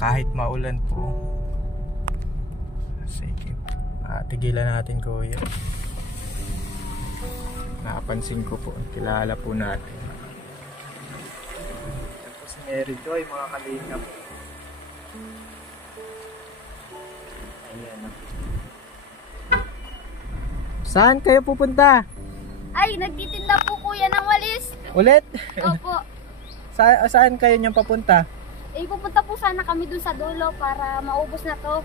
kahit maulan po. Sige, tigilan natin kuya. Napansin ko po, kilala po natin. Yan po si Mary Joy, mga kalingap. Ayan. Saan kayo pupunta? Ay, nagtitinda po kuya ng walis. Ulit? Opo. Saan kayo niyang papunta? Eh, pupunta po sana kami dun sa dulo para maubos na to.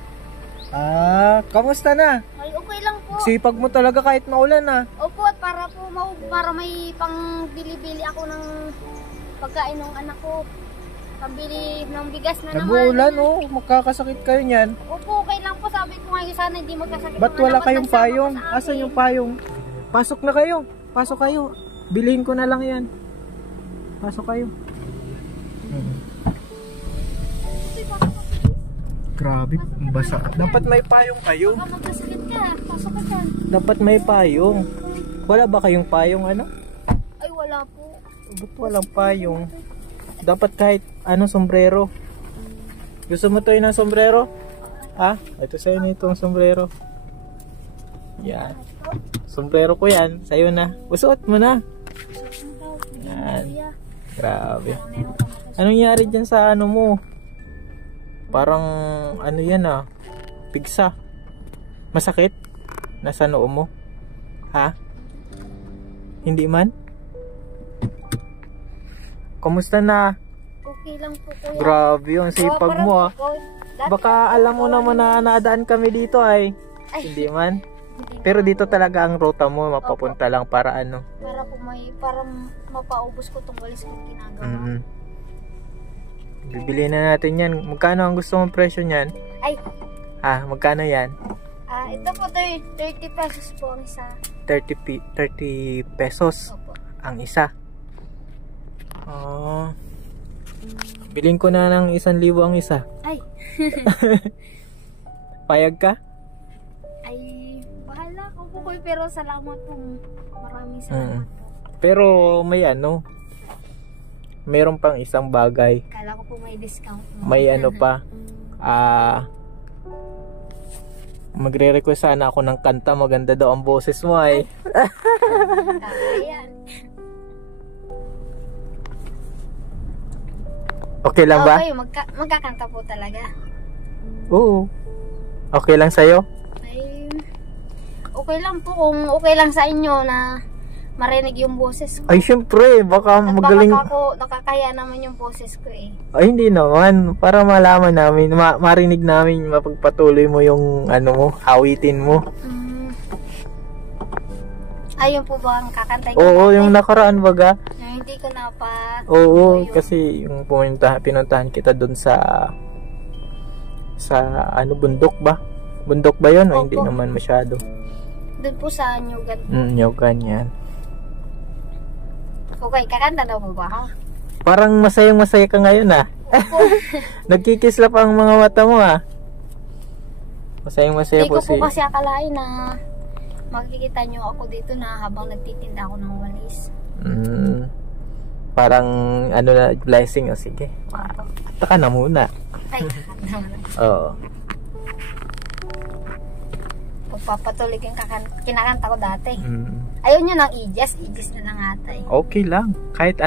Kamusta na? Ay, okay lang po. Sipag mo talaga kahit maulan na. Opo, at para po para may pang bili-bili ako ng pagkain ng anak ko. Pambili ng bigas na Nag-uulan, naman. magkakasakit kayo niyan. Opo, okay lang po. Sabi ko ngayon sana hindi magkasakit. Ba't wala kayong payong? Asan yung payong? Pasok na kayo. Pasok kayo. Bilhin ko na lang yan. Pasok kayo. Grabe, basa. Dapat may payong kayo. Baka magkasakit ka. Pasok ka dyan. Dapat may payong. Wala ba kayong payong ano? Ay, wala po. Ba't walang payong? Dapat kahit sombrero. Gusto mo to ng sombrero? Ha? Ito sa'yo nitong sombrero. Yan. Sombrero ko yan. Sa'yo na. Usuot mo na. Yan. Grabe. Anong nangyari dyan sa ano mo? Parang ano yan pigsa. Masakit? Nasa noo mo? Ha? Hindi man? Kamusta na? Okay lang po kuya. Grabe yung sipag mo Baka alam mo naman na nadaan kami dito ay. Hindi man? Pero dito talaga ang ruta mo, mapapunta lang para ano? Para mapaubos ko tong walis kong ginagawa. Bibili na natin yan. Magkano ang gusto mong presyo niyan? Ay. Magkano yan? Ito po 30 pesos po ang isa. 30 pesos. Opo. Ang isa. Bilhin ko na ng 1,000 ang isa. Ay. Payag ka? Ay, bahala ko po pero salamat po. Maraming salamat po. Pero may meron pang isang bagay. Kala ko po may discount. May pa. Magre-request sana ako ng kanta. Maganda daw ang boses mo ay. Ayan. Okay lang ba? Okay, magkakanta po talaga. Oo. Okay lang sa'yo? Ay, okay lang po kung okay lang sa inyo na marinig yung boses ko. Ay, syempre. Baka magaling. Baka nakakaya naman yung boses ko eh. Ay, hindi naman. Para malaman namin, marinig namin, mapagpatuloy mo yung awitin mo. Ayun po ba ang kakantay ko? Oo, yung nakaraan baga. Yung hindi ko na pa... Oo, kasi yung pinuntahan kita dun sa bundok ba? Bundok ba yun? O hindi naman masyado? Doon po sa Nyugan. Nyugan yan. Okay, kakanta daw po ba ako? Parang masayang-masaya ka ngayon Nagkikislap ang mga mata mo Masayang-masaya po Hindi ko po kasi akalain na makikita nyo ako dito na habang nagtitinda ako ng walis. Parang blessing. Sige. Kanta ka na muna. Ay, kakanta na. Oo. Pagpapatuloy ko yung kinakanta ko dati. Ayaw nyo ng Igis na lang ata Okay lang. Kahit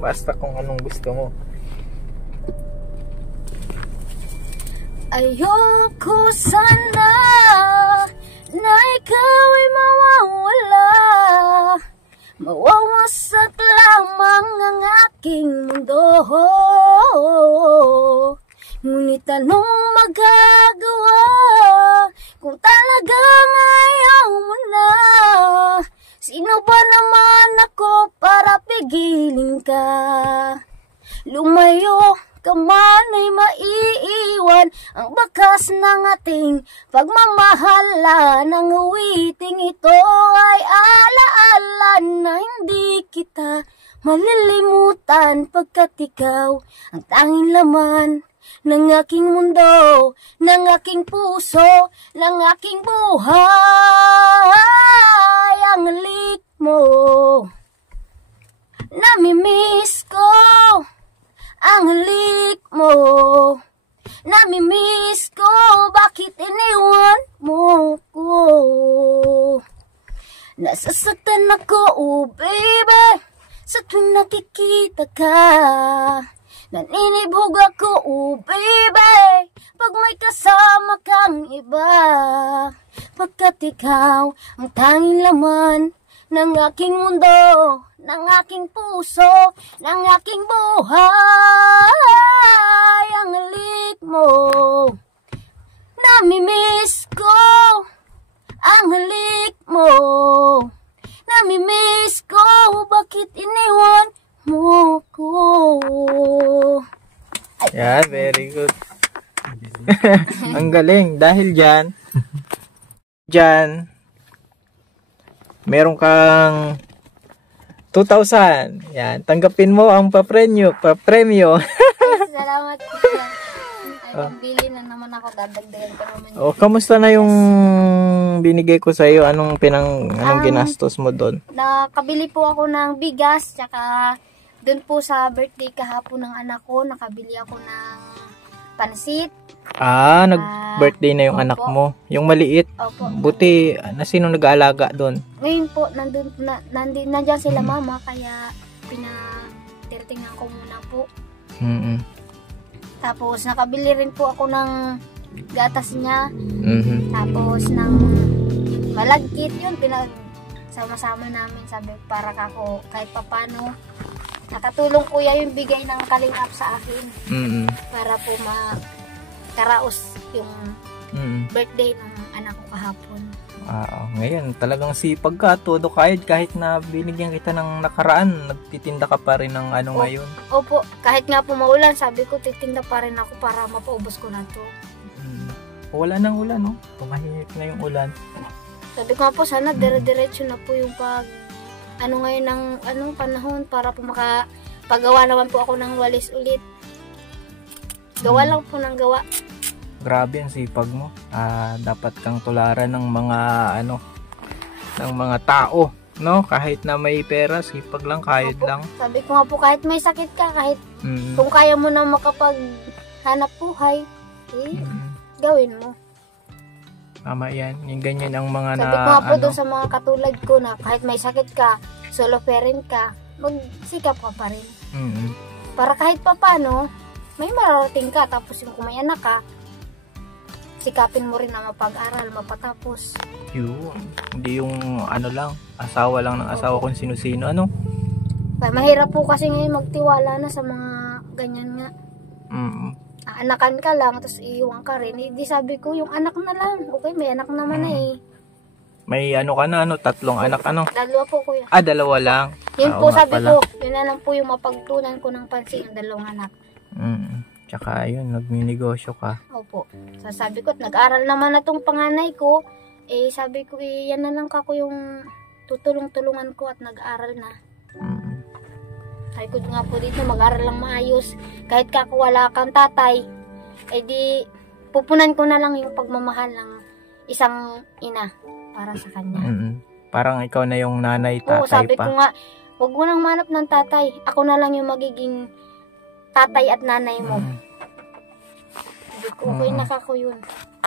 basta kung anong gusto mo. Ayoko sana na ikaw ay mawawala. Mawawasak lamang ang aking mundo. Ngunit anong magagawa kung talagang ayaw mo na? Sino ba naman ako para pigilin ka? Lumayo ka man ay maiiwan ang bakas ng ating pagmamahala. Ng awiting ito ay alaala na hindi kita malilimutan, pagkat ikaw ang tanging laman ng aking mundo, ng aking puso, ng aking buhay. Ang halik mo, namimiss ko. Ang halik mo, nakikita ka. Naninibhog ako, oh baby, pag may kasama kang iba. Pagkat ikaw ang tanging laman ng aking mundo, ng aking puso, ng aking buhay. Ang halik mo, namimiss ko. Ang halik mo, namimiss ko. Bakit iniwan mo ko? Yeah, very good. Ang galing. Dahil dyan, meron kang 2,000. Yan, tanggapin mo ang papremyo. Salamat po. Ay, bili na naman ako, dadagdagan ko naman. O, kamusta na yung binigay ko sa iyo? Anong ginastos mo doon? Nakabili po ako ng bigas, tsaka doon po sa birthday kahapon ng anak ko, nakabili ako ng pansit. Nag-birthday na yung anak mo. Yung maliit. Opo. Buti, sino nag-aalaga doon? Ngayon po, nandiyan sila mama, kaya pinatirtingan ko muna po. Tapos, nakabili rin po ako ng gatas niya. Tapos, ng malagkit yun, pinagsama-sama namin, sabi, para kako, kahit papano, nakatulong kuya yung bigay ng kalingap sa akin. Para po makaraos yung birthday ng anak ko kahapon. Ngayon, talagang sipag ka, todo kahit na binigyan kita ng nakaraan, nagtitinda ka pa rin ng ngayon. Opo, kahit nga po maulan, sabi ko titinda pa rin ako para mapaubos ko na to. Wala nang ulan, no? Tumahimik na yung ulan. Sabi ko nga po, sana dire-diretso na po yung ngayon ng panahon para po makapagawa naman po ako ng walis ulit. Gawa lang po ng gawa. Grabe ang sipag mo. Dapat kang tularan ng mga tao, no? Kahit na may pera, sipag lang, kahit lang. Sabi ko nga po, kahit may sakit ka, kahit kung kaya mo na makapaghanap buhay, gawin mo. Tama yan. Yung ganyan ang mga Sabi ko nga po doon sa mga katulad ko na kahit may sakit ka, solo parent ka, magsikap ka pa rin. Para kahit papano, may mararating ka, tapos yung kung may anak ka, sikapin mo rin na mapag-aral, mapatapos. Yun. Hindi yung asawa lang ng asawa kung sino-sino, Mahirap po kasi ngayon magtiwala na sa mga ganyan nga. Anakan ka lang, tapos iiwan ka rin. Di sabi ko, yung anak na lang. Okay, may anak naman na eh. May ka na, 3 anak, Dalawa po, kuya. 2 lang. Yun po, sabi ko, yun na lang po yung mapagtunan ko ng pansin, yung 2 anak. Tsaka yun, nagminegosyo ka. Opo. So, sabi ko, nag-aral naman na tong panganay ko. Sabi ko, yan na lang kako yung tutulong-tulungan ko at nag-aral na. Sabi ko nga po dito, mag-aral lang maayos. Kahit kako wala kang tatay, di pupunan ko na lang yung pagmamahal ng isang ina para sa kanya. Parang ikaw na yung nanay, tatay. Oo, sabi ko nga, wag mo nang manap ng tatay. Ako na lang yung magiging tatay at nanay mo. Sabi ko, okay na kako yun.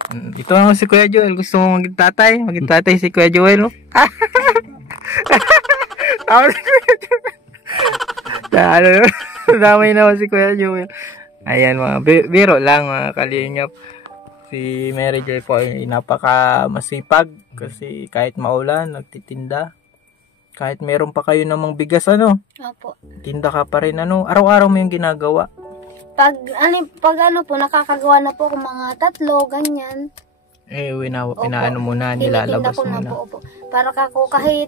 Ito naman si Kuya Joel. Gusto mo maging tatay? Maging tatay si Kuya Joel, no? Damay naman si Kuya Joel. Ayan, mga biro lang, mga kalingap. Si Mary Joy po ay napaka masipag kasi kahit maulan, nagtitinda. Kahit meron pa kayo namang bigas, Opo. Tinda ka pa rin, araw-araw mo yung ginagawa. Pag po, nakakagawa na po ako mga 3, ganyan. Inaano mo na, nilalabas mo na. Opo. Para kako kahit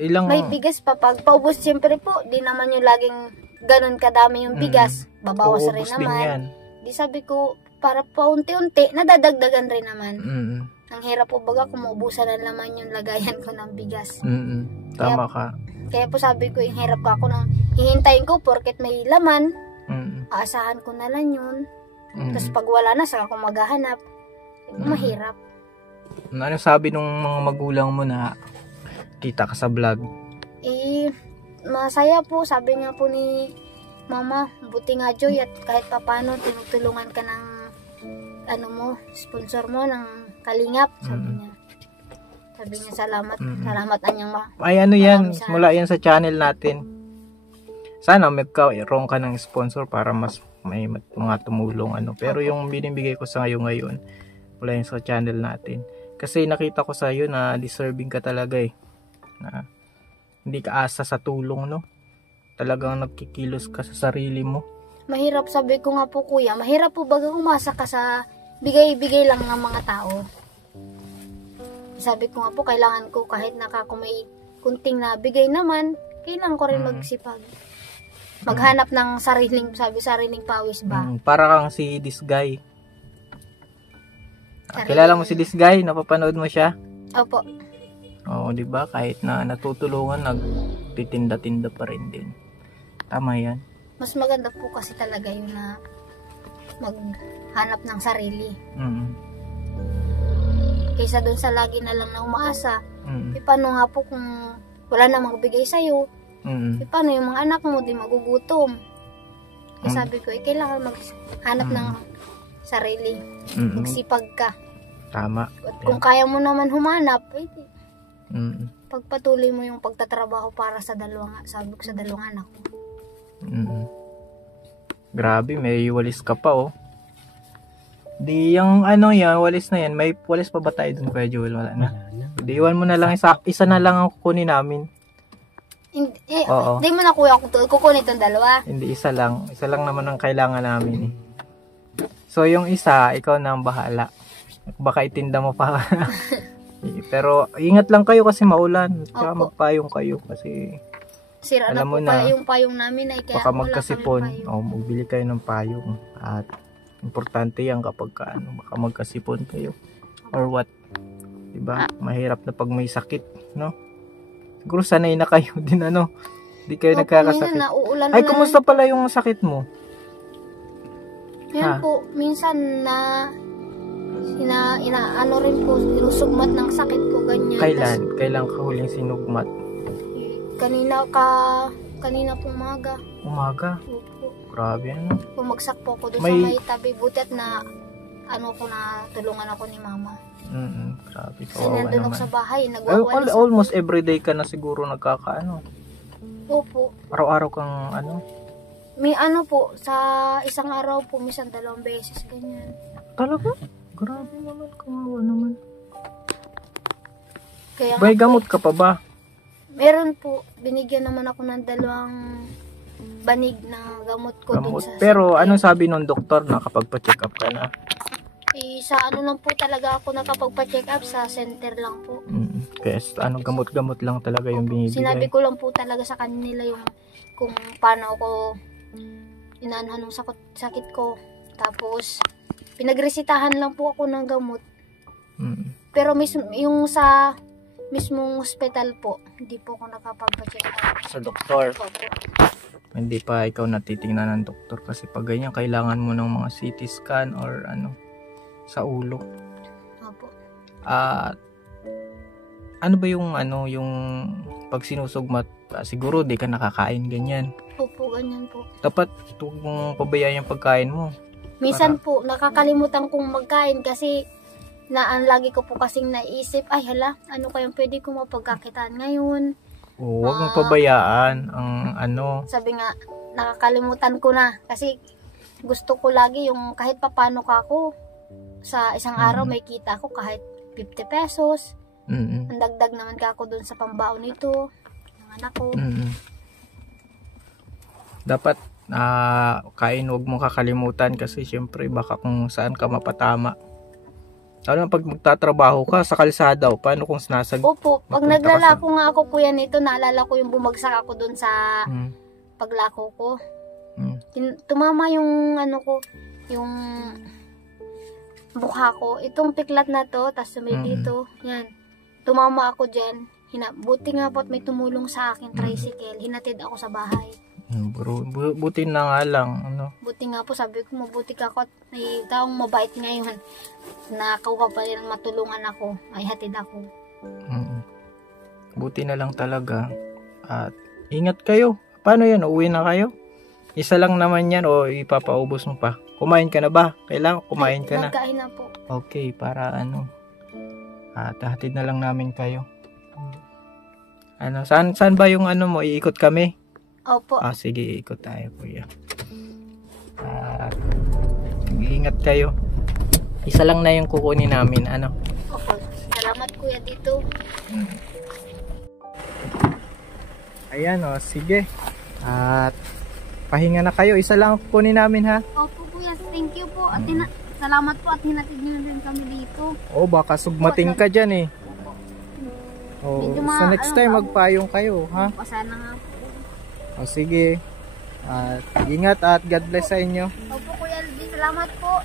may bigas pa, pag paubos, siyempre po, di naman yung laging ganun kadami yung bigas. Babawas rin naman. Di sabi ko, para paunti-unti, nadadagdagan rin naman. Ang hirap po baga, kumubusan na naman yung lagayan ko ng bigas. Tama ka. Kaya po sabi ko, yung hirap ko ako nang hihintayin ko porket may laman. Aasahan ko na lang yun. Tapos pag wala na, saka ako maghahanap. Mahirap. Ano sabi nung mga magulang mo na kita ka sa vlog? Masaya po. Sabi nga po ni Mama, buti nga Joy at kahit papano tinutulungan ka ng sponsor mo ng Kalingap. Sabi niya salamat. Salamat anyang Ay yan, mula yan sa channel natin. Sana magkaroon ka ng sponsor para mas may mga tumulong ano. Pero yung binibigay ko sa ngayon, wala yun sa channel natin. Kasi nakita ko sa iyo na deserving ka talaga eh. Na hindi ka asa sa tulong, no? Talagang nagkikilos ka sa sarili mo. Mahirap, sabi ko nga po kuya, mahirap po baga umasa ka sa bigay-bigay lang ng mga tao. Sabi ko nga po, kailangan ko kahit may kunting na bigay naman, kailangan ko rin magsipag. Maghanap ng sariling pawis ba? Para kang si this guy. Kilala mo si this guy? Napapanood mo siya? Opo. Oo, di ba? Kahit na natutulungan, nagtitinda-tinda pa rin din. Tama yan. Mas maganda po kasi talaga yun na maghanap ng sarili. Kaysa dun sa lagi na lang na umaasa. Paano nga po kung wala na magbigay sa'yo? Paano yung mga anak mo di magugutom? Kaya sabi ko, kailangan maghanap ng sarili. Magsipag ka. Tama. At kung kaya mo naman humanap, pagpatuloy mo yung pagtatrabaho para sa dalawang anak mo. Grabe, may walis ka pa oh. Di yung walis na yan, may walis pa ba tayo dun Kuya Joel? Wala na. Di iwan mo na lang isa na lang ang kukunin namin. Hindi mo na kuya kukunin itong dalawa. Hindi, isa lang naman ang kailangan namin eh. So yung isa, ikaw na ang bahala. Baka itinda mo pa. Pero ingat lang kayo kasi maulan. Kaya magpayong kayo kasi sira na po yung payong namin ay kaya baka magkasipon. Magbili kayo ng payong. At importante yan kapag baka magkasipon kayo. Or what? Diba? Mahirap na pag may sakit, no? Siguro sanay na kayo din Di kayo nagkakasakit. Ay, kumusta pala yung sakit mo? Yan po, minsan rin po, sinusugmat ng sakit ko, ganyan. Kailan ka huling sinugmat? Kanina pong umaga. Umaga? Opo. Grabe Bumagsak po ako doon sa may tabi. Butet na tulungan ako ni mama. Grabe. Kasi nandun ako sa bahay, nagwawalis. Almost everyday ka na siguro nagkakaano. Opo. Araw-araw kang May po, sa isang araw po, minsan 2 beses, ganyan. Talaga? Grabe naman, kawawa naman. Kaya may gamot ka pa ba? Meron po, binigyan naman ako ng 2 banig na gamot ko dun sa... Pero anong sabi ng doktor na kapag pa-check up ka na? Sa lang po talaga ako nakapagpa-check up, sa center lang po. Kaya gamot-gamot lang talaga yung binibigay. Sinabi ko lang po talaga sa kanila yung kung paano ako inaanhan ng sakit ko. Tapos pinagresitahan lang po ako ng gamot. Pero yung sa mismong hospital po, hindi po ako nakapagpa-check up. Sa doktor? Hindi pa ikaw natitingnan ng doktor kasi pag ganyan kailangan mo ng mga CT scan or sa ulo. Opo. Ano ba yung yung pag sinusugmat, siguro di ka nakakain ganyan. Opo, ganyan po. Dapat mong pabayaan yung pagkain mo. Minsan po nakakalimutan kong magkain kasi lagi ko po kasing naisip, ay hala, ano kayang pwede ko mapagkakitaan ngayon? Huwag mong pabayaan ang Sabi nga, nakakalimutan ko na kasi gusto ko lagi yung kahit papano ka ako sa isang araw may kita ako kahit 50 pesos. Ang dagdag naman ka ako dun sa pambaon nito ng anak ko. Dapat kain, huwag mong kakalimutan kasi syempre baka kung saan ka mapatama. Lalo pag magtatrabaho ka sa kalsada o paano kung sinasag... Opo, pag naglalako nga ako kuya nito, naalala ko yung bumagsak ako dun sa paglako ko. Tumama yung yung mukha ko. Itong piklat na to, tas may dito, yan. Tumama ako dyan. Buti nga po at may tumulong sa akin, tricycle. Hinatid ako sa bahay. Buti na nga lang. Buti nga po, sabi ko, mabuti ka ako at may taong mabait ngayon. Nakakuha pa rin matulungan ako. Ay hatid ako. Buti na lang talaga. At ingat kayo. Paano yan? Uwi na kayo? Isa lang naman yan o ipapaubos mo pa? Kumain ka na ba? Kailangan kumain ka na. Nagkain na po. Okay, para hatid na lang namin kayo. Saan ba yung mo? Iikot kami? Opo. Sige, ikot tayo kuya. At mag-iingat kayo. Isa lang na yung kukunin namin, ano? Opo. Salamat kuya dito. Ayan sige. At pahinga na kayo. Isa lang ang kukunin namin ha. Opo kuya, thank you po. At salamat po at hinatid niyo na rin kami dito. Baka sugmating ka dyan Medyo sa next time magpayong kayo ha. Sana nga po. Sige. At ingat at God bless sa inyo. Opo kuya, salamat po.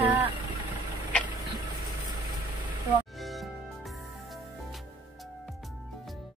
Sa